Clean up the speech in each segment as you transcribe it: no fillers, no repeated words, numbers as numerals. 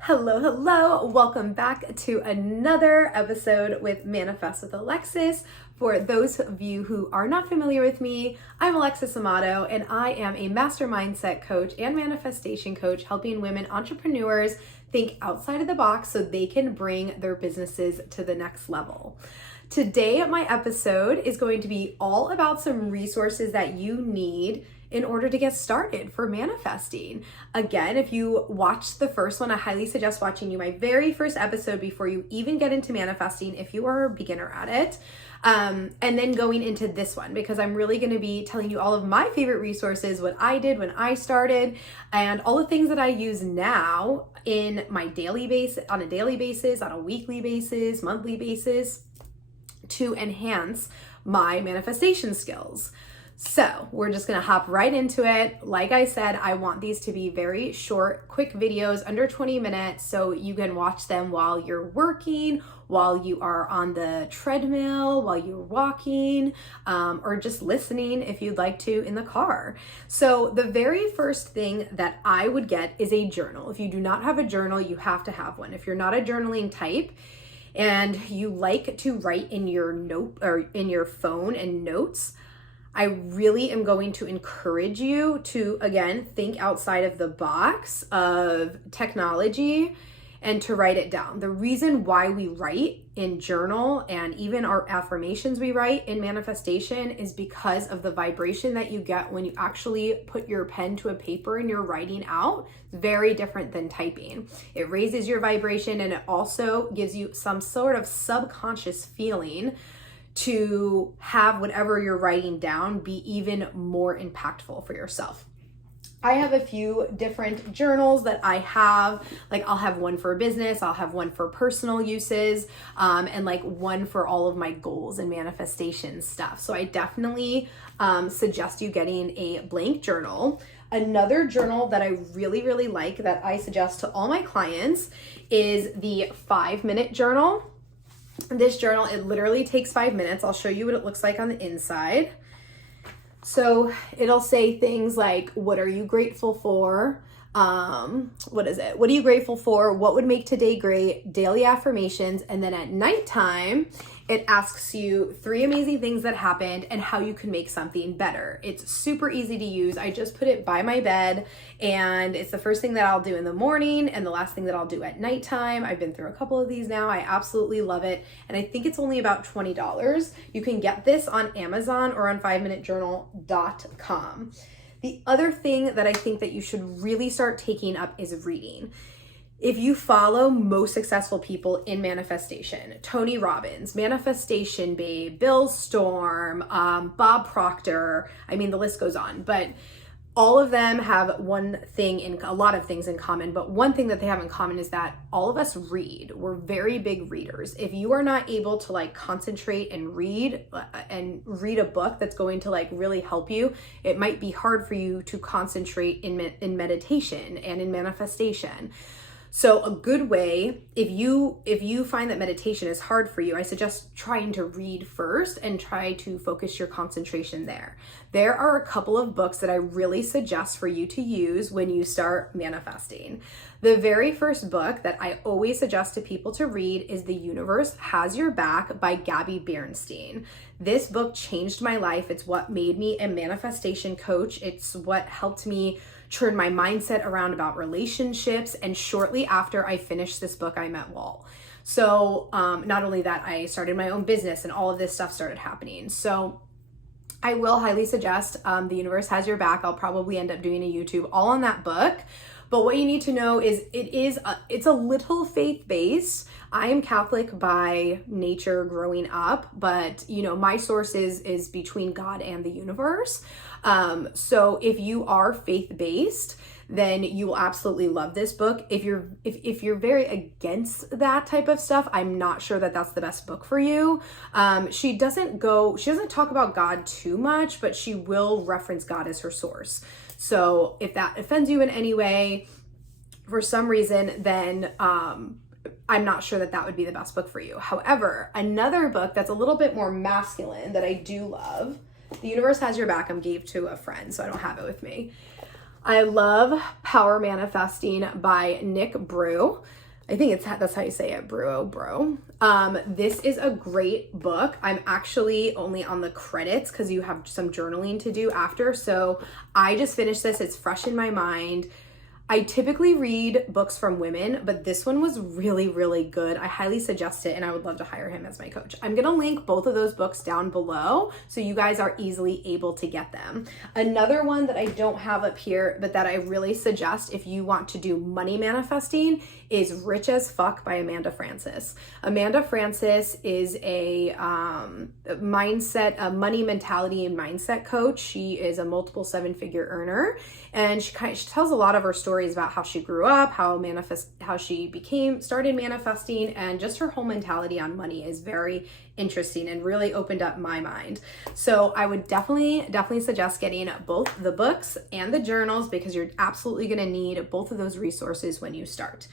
Hello, hello. Welcome back to another episode with Manifest with Alexis. For those of you who are not familiar with me, I'm Alexis Amato, and I am a master mindset coach and manifestation coach helping women entrepreneurs think outside of the box so they can bring their businesses to the next level. Today, my episode is going to be all about some resources that you need in order to get started for manifesting. Again, if you watched the first one, I highly suggest watching my very first episode before you even get into manifesting if you are a beginner at it. And then going into this one, because I'm really going to be telling you all of my favorite resources, what I did when I started, and all the things that I use now in my daily basis, on a daily basis, on a weekly basis, monthly basis, to enhance my manifestation skills. So we're just gonna hop right into it. Like I said, I want these to be very short, quick videos, under 20 minutes, so you can watch them while you're working, while you are on the treadmill, while you're walking, or just listening if you'd like to in the car. So the very first thing that I would get is a journal. If you do not have a journal, you have to have one. If you're not a journaling type, and you like to write in your note or in your phone and notes, I really am going to encourage you to, again, think outside of the box of technology and to write it down. The reason why we write in journal and even our affirmations we write in manifestation is because of the vibration that you get when you actually put your pen to a paper and you're writing out. It's very different than typing. It raises your vibration and it also gives you some sort of subconscious feeling to have whatever you're writing down be even more impactful for yourself. I have a few different journals that I have, like I'll have one for business, I'll have one for personal uses, and like one for all of my goals and manifestation stuff. So I definitely suggest you getting a blank journal. Another journal that I really like that I suggest to all my clients is the 5-minute journal. This journal, it literally takes 5 minutes. I'll show you what it looks like on the inside. So it'll say things like, what are you grateful for? What is it? What are you grateful for? What would make today great? Daily affirmations. And then at nighttime, it asks you 3 amazing things that happened and how you can make something better. It's super easy to use. I just put it by my bed and it's the first thing that I'll do in the morning and the last thing that I'll do at nighttime. I've been through a couple of these now. I absolutely love it. And I think it's only about $20. You can get this on Amazon or on 5minutejournal.com. The other thing that I think that you should really start taking up is reading. If you follow most successful people in manifestation, Tony Robbins, Manifestation Babe, Bill Storm, Bob Proctor, I mean, the list goes on, but all of them have a lot of things in common, but one thing that they have in common is that all of us read. We're very big readers. If you are not able to like concentrate and read a book that's going to like really help you, it might be hard for you to concentrate in meditation and in manifestation. So a good way, if you find that meditation is hard for you, I suggest trying to read first and try to focus your concentration there. There are a couple of books that I really suggest for you to use when you start manifesting. The very first book that I always suggest to people to read is The Universe Has Your Back by Gabby Bernstein. This book changed my life. It's what made me a manifestation coach. It's what helped me turn my mindset around about relationships. And shortly after I finished this book, I met Walt. So not only that, I started my own business and all of this stuff started happening. So I will highly suggest The Universe Has Your Back. I'll probably end up doing a YouTube all on that book. But what you need to know is it's a little faith-based. I am Catholic by nature growing up, but you know, my source is between God and the universe. So if you are faith-based, then you will absolutely love this book. If you're very against that type of stuff, I'm not sure that that's the best book for you. She doesn't talk about God too much, but she will reference God as her source. So if that offends you in any way, for some reason, then I'm not sure that would be the best book for you. However, another book that's a little bit more masculine that I do love, The Universe Has Your Back, gave to a friend, so I don't have it with me. I love Power Manifesting by Nick Brew. I think that's how you say it, bro. This is a great book. I'm actually only on the credits because you have some journaling to do after. So I just finished this. It's fresh in my mind. I typically read books from women, but this one was really, really good. I highly suggest it, and I would love to hire him as my coach. I'm gonna link both of those books down below so you guys are easily able to get them. Another one that I don't have up here, but that I really suggest if you want to do money manifesting is Rich as Fuck by Amanda Frances. Amanda Frances is a money mentality and mindset coach. She is a multiple 7-figure earner, and she tells a lot of her stories about how she grew up, how she started manifesting, and just her whole mentality on money is very interesting and really opened up my mind. So I would definitely suggest getting both the books and the journals because you're absolutely going to need both of those resources when you start.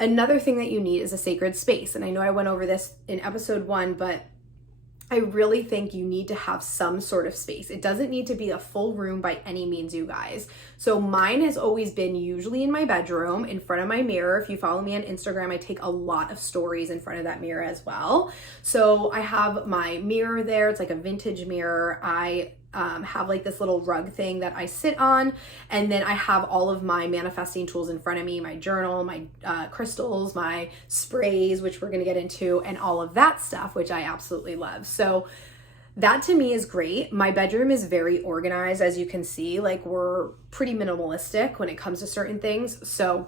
Another thing that you need is a sacred space. And I know I went over this in episode 1, but I really think you need to have some sort of space. It doesn't need to be a full room by any means, you guys. So mine has always been usually in my bedroom, in front of my mirror. If you follow me on Instagram, I take a lot of stories in front of that mirror as well. So I have my mirror there. It's like a vintage mirror. I have like this little rug thing that I sit on, and then I have all of my manifesting tools in front of me, my journal, my crystals, my sprays, which we're gonna get into, and all of that stuff, which I absolutely love. So that to me is great. My bedroom is very organized, as you can see. Like, we're pretty minimalistic when it comes to certain things. So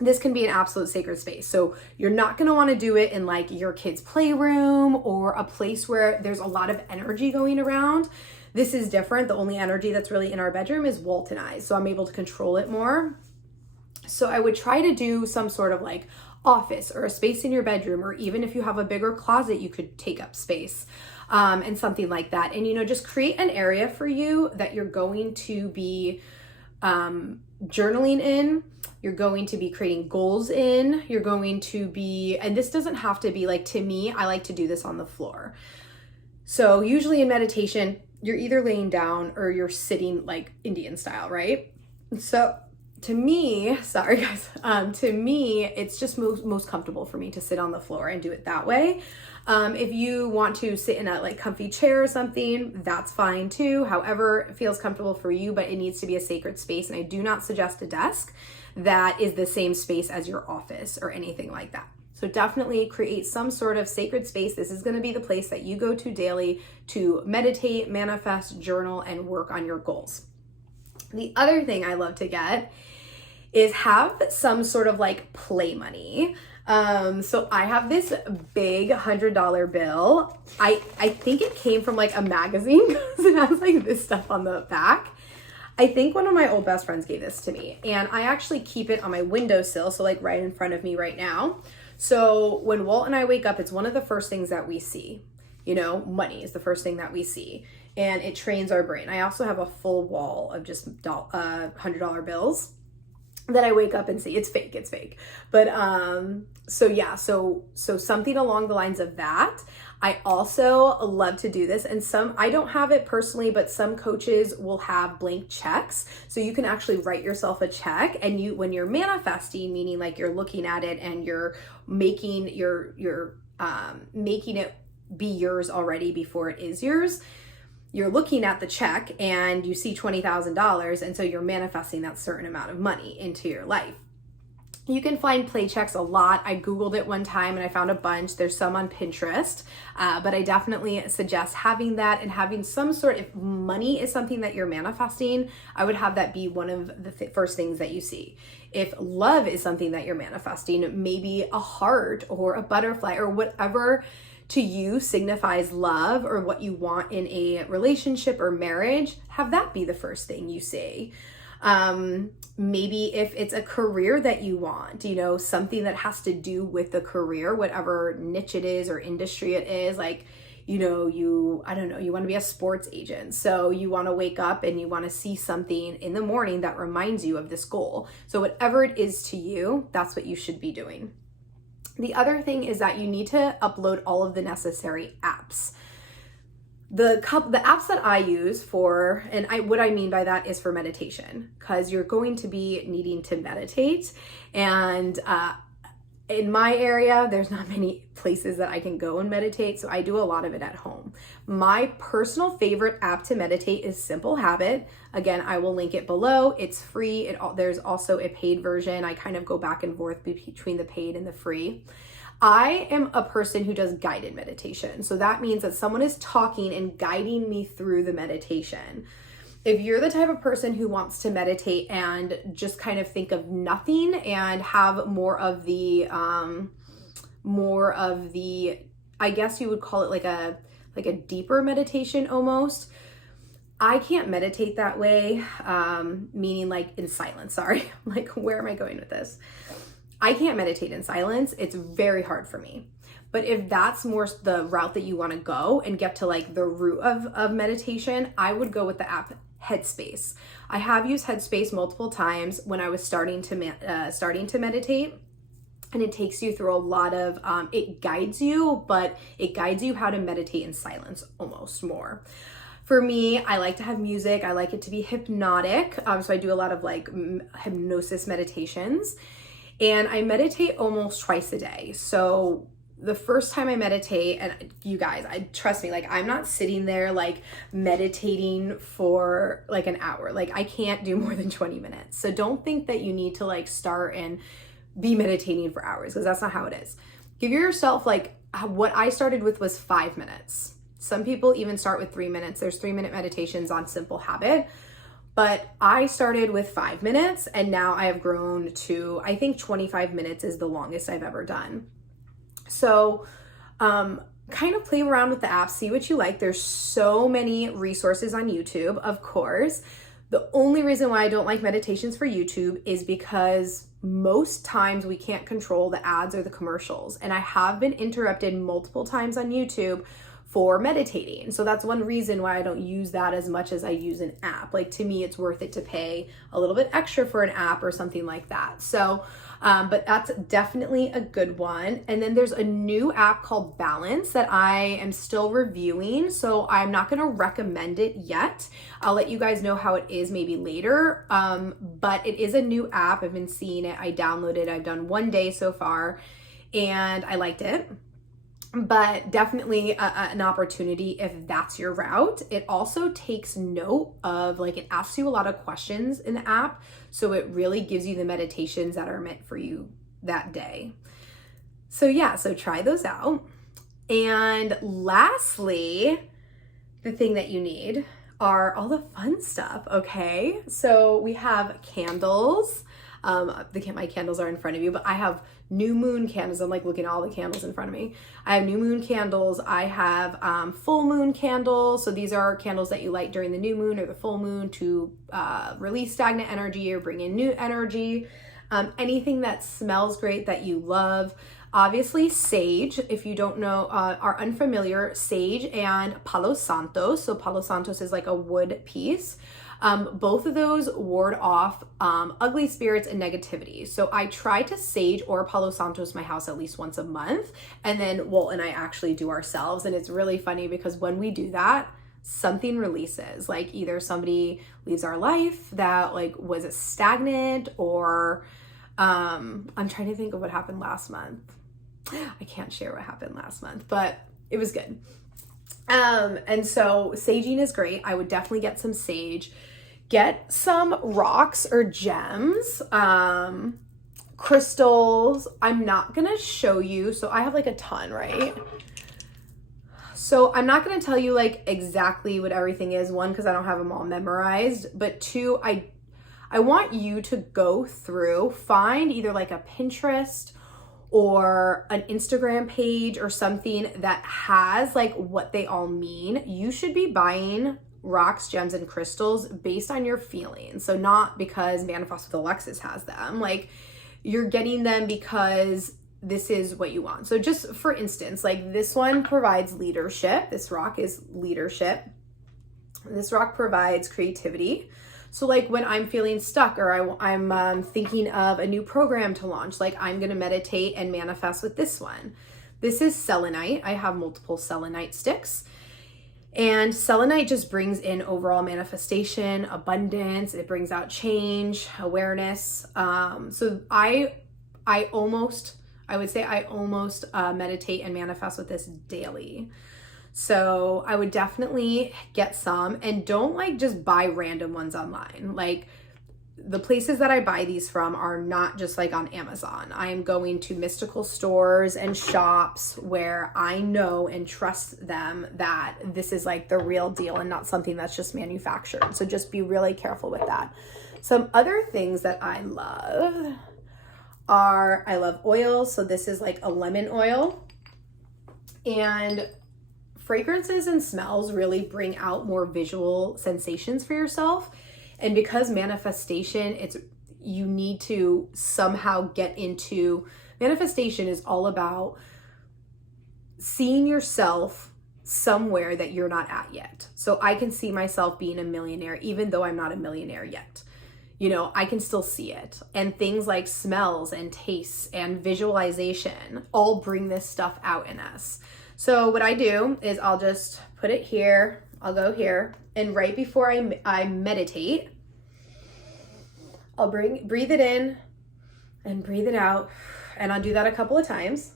this can be an absolute sacred space. So you're not going to want to do it in like your kid's playroom or a place where there's a lot of energy going around. This is different. The only energy that's really in our bedroom is Walt and I, so I'm able to control it more. So I would try to do some sort of like office or a space in your bedroom, or even if you have a bigger closet, you could take up space and something like that. And, just create an area for you that you're going to be journaling in. You're going to be creating goals in. You're going to be, and this doesn't have to be like, to me, I like to do this on the floor. So usually in meditation, you're either laying down or you're sitting like Indian style, right? So to me, sorry guys, to me, it's just most comfortable for me to sit on the floor and do it that way. If you want to sit in a like comfy chair or something, that's fine too. However, it feels comfortable for you, but it needs to be a sacred space. And I do not suggest a desk that is the same space as your office or anything like that. So definitely create some sort of sacred space. This is going to be the place that you go to daily to meditate, manifest, journal, and work on your goals. The other thing I love to get is have some sort of like play money. So I have this big $100 bill. I think it came from like a magazine because it has like this stuff on the back. I think one of my old best friends gave this to me, and I actually keep it on my windowsill, so like right in front of me right now. So when Walt and I wake up, it's one of the first things that we see. Money is the first thing that we see, and it trains our brain. I also have a full wall of just $100 bills that I wake up and see. It's fake. But so something along the lines of that. I also love to do this, and I don't have it personally, but some coaches will have blank checks. So you can actually write yourself a check, and when you're manifesting, meaning like you're looking at it and you're making making it be yours already before it is yours. You're looking at the check and you see $20,000, and so you're manifesting that certain amount of money into your life. You can find play checks a lot. I Googled it one time and I found a bunch. There's some on Pinterest, but I definitely suggest having that and having some sort. If money is something that you're manifesting, I would have that be one of the first things that you see. If love is something that you're manifesting, maybe a heart or a butterfly or whatever to you signifies love or what you want in a relationship or marriage, have that be the first thing you see. Maybe if it's a career that you want, something that has to do with the career, whatever niche it is or industry it is, like, you want to be a sports agent. So you want to wake up and you want to see something in the morning that reminds you of this goal. So whatever it is to you, that's what you should be doing. The other thing is that you need to upload all of the necessary apps. The apps that I use for, and what I mean by that is for meditation, because you're going to be needing to meditate. And in my area, there's not many places that I can go and meditate, so I do a lot of it at home. My personal favorite app to meditate is Simple Habit. Again, I will link it below. It's free. There's also a paid version. I kind of go back and forth between the paid and the free. I am a person who does guided meditation. So that means that someone is talking and guiding me through the meditation. If you're the type of person who wants to meditate and just kind of think of nothing and have more of the, I guess you would call it like a deeper meditation almost. I can't meditate that way, meaning like in silence, sorry. Like, where am I going with this? I can't meditate in silence. It's very hard for me. But if that's more the route that you want to go and get to like the root of meditation, I would go with the app Headspace. I have used Headspace multiple times when I was starting to meditate, and it takes you through a lot of, it guides you, but it guides you how to meditate in silence almost more. For me, I like to have music. I like it to be hypnotic. So I do a lot of like hypnosis meditations, and I meditate almost twice a day. So the first time I meditate, and you guys, trust me, like I'm not sitting there like meditating for like an hour. Like I can't do more than 20 minutes. So don't think that you need to like start and be meditating for hours, because that's not how it is. Give yourself like, what I started with was 5 minutes. Some people even start with 3 minutes. There's 3-minute meditations on Simple Habit. But I started with 5 minutes, and now I have grown to, I think 25 minutes is the longest I've ever done. So kind of play around with the app, see what you like. There's so many resources on YouTube, of course. The only reason why I don't like meditations for YouTube is because most times we can't control the ads or the commercials. And I have been interrupted multiple times on YouTube for meditating. So that's one reason why I don't use that as much as I use an app. Like to me, it's worth it to pay a little bit extra for an app or something like that. So, but that's definitely a good one. And then there's a new app called Balance that I am still reviewing. So I'm not going to recommend it yet. I'll let you guys know how it is maybe later. But it is a new app. I've been seeing it. I downloaded it. I've done 1 day so far and I liked it. But definitely an opportunity if that's your route. It also takes note of, like, it asks you a lot of questions in the app. So it really gives you the meditations that are meant for you that day. So yeah, so try those out. And lastly, the thing that you need are all the fun stuff, okay? So we have candles. My candles are in front of you, but I have new moon candles. I'm like looking at all the candles in front of me. I have new moon candles. I have full moon candles. So these are candles that you light during the new moon or the full moon to release stagnant energy or bring in new energy. Anything that smells great that you love. Obviously sage, if you don't know, are unfamiliar, sage and Palo Santo. So Palo Santo is like a wood piece. Both of those ward off ugly spirits and negativity. So I try to sage or Palo Santos my house at least once a month. And then Walt and I actually do ourselves. And it's really funny because when we do that, something releases. Like either somebody leaves our life that like was stagnant, or I'm trying to think of what happened last month. I can't share what happened last month, but it was good. And so saging is great. I would definitely get some sage, get some rocks or gems, crystals. I'm not going to show you. So I have like a ton, right? So I'm not going to tell you like exactly what everything is. One, because I don't have them all memorized, but two, I want you to go through, find either like a Pinterest or an Instagram page or something that has like what they all mean. You should be buying rocks, gems, and crystals based on your feelings. So not because Manifest with Alexis has them. Like you're getting them because this is what you want. So just for instance, like this one provides leadership. This rock is leadership. This rock provides creativity. So like when I'm feeling stuck or I'm thinking of a new program to launch, like I'm going to meditate and manifest with this one. This is selenite. I have multiple selenite sticks. And selenite just brings in overall manifestation, abundance. It brings out change, awareness. So I would say I almost meditate and manifest with this daily. So I would definitely get some, and don't like just buy random ones online. Like, the places that I buy these from are not just like on Amazon. I am going to mystical stores and shops where I know and trust them that this is like the real deal and not something that's just manufactured. So just be really careful with that. Some other things that I love oils. So this is like a lemon oil, and fragrances and smells really bring out more visual sensations for yourself. And because manifestation, you need to somehow get into, manifestation is all about seeing yourself somewhere that you're not at yet. So I can see myself being a millionaire, even though I'm not a millionaire yet. You know, I can still see it. And things like smells and tastes and visualization all bring this stuff out in us. So what I do is I'll just put it here. I'll go here. And right before I meditate, I'll breathe it in and breathe it out. And I'll do that a couple of times.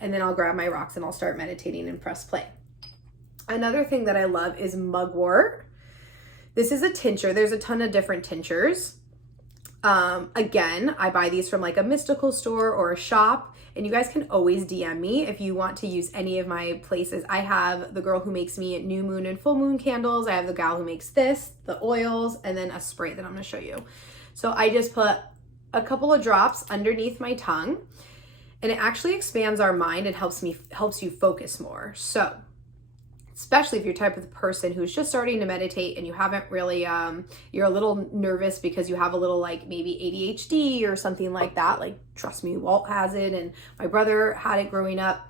And then I'll grab my rocks and I'll start meditating and press play. Another thing that I love is mugwort. This is a tincture. There's a ton of different tinctures. Again, I buy these from like a mystical store or a shop, and you guys can always DM me if you want to use any of my places. I have the girl who makes me new moon and full moon candles. I have the gal who makes this, the oils, and then a spray that I'm going to show you. So I just put a couple of drops underneath my tongue, and it actually expands our mind and helps you focus more. So especially if you're the type of person who's just starting to meditate and you haven't really, you're a little nervous because you have a little like maybe ADHD or something like that. Like, trust me, Walt has it and my brother had it growing up.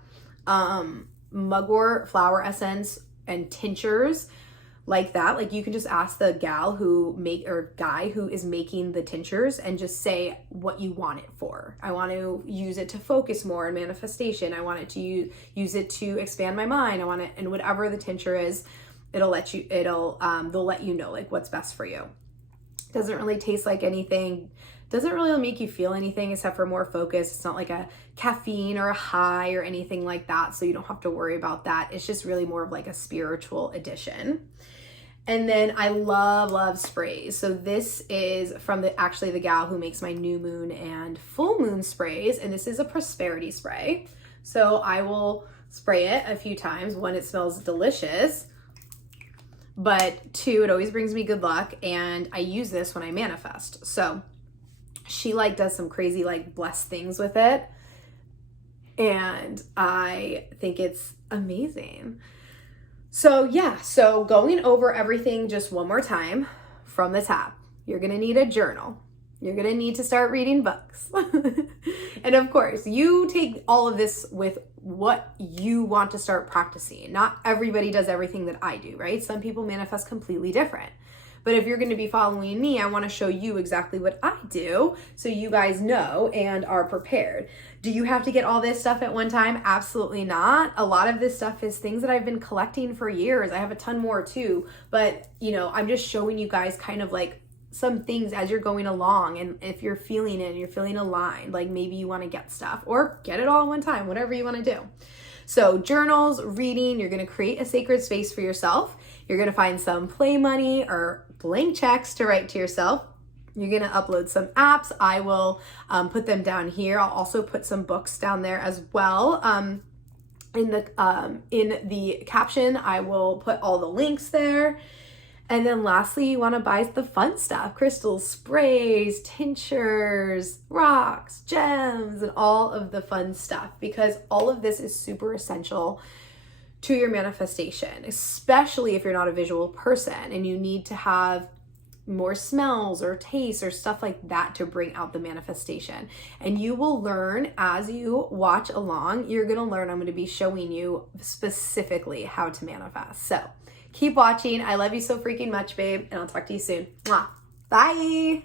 Mugwort, flower essence, and tinctures like that. Like, you can just ask the gal guy who is making the tinctures and just say what you want it for. I want to use it to focus more in manifestation. I want it to use it to expand my mind. I want it, and whatever the tincture is, they'll let you know like what's best for you. Doesn't really taste like anything. Doesn't really make you feel anything except for more focus. It's not like a caffeine or a high or anything like that. So you don't have to worry about that. It's just really more of like a spiritual addition. And then I love sprays. So this is from the gal who makes my new moon and full moon sprays. And this is a prosperity spray. So I will spray it a few times. One, it smells delicious. But two, it always brings me good luck. And I use this when I manifest. So she like does some crazy like blessed things with it. And I think it's amazing. So yeah, so going over everything just one more time from the top, you're going to need a journal. You're going to need to start reading books. And of course, you take all of this with what you want to start practicing. Not everybody does everything that I do, right? Some people manifest completely different. But if you're going to be following me, I want to show you exactly what I do so you guys know and are prepared. Do you have to get all this stuff at one time? Absolutely not. A lot of this stuff is things that I've been collecting for years. I have a ton more too, but I'm just showing you guys kind of like some things as you're going along. And if you're feeling it and you're feeling aligned, like maybe you want to get stuff or get it all at one time, whatever you want to do. So journals, reading, you're going to create a sacred space for yourself. You're going to find some play money or blank checks to write to yourself. You're going to upload some apps. I will put them down here. I'll also put some books down there as well. In the caption, I will put all the links there. And then lastly, you want to buy the fun stuff: crystals, sprays, tinctures, rocks, gems, and all of the fun stuff, because all of this is super essential to your manifestation, especially if you're not a visual person and you need to have more smells or tastes or stuff like that to bring out the manifestation. And you will learn as you watch along. You're going to learn. I'm going to be showing you specifically how to manifest. So keep watching. I love you so freaking much, babe. And I'll talk to you soon. Mwah. Bye.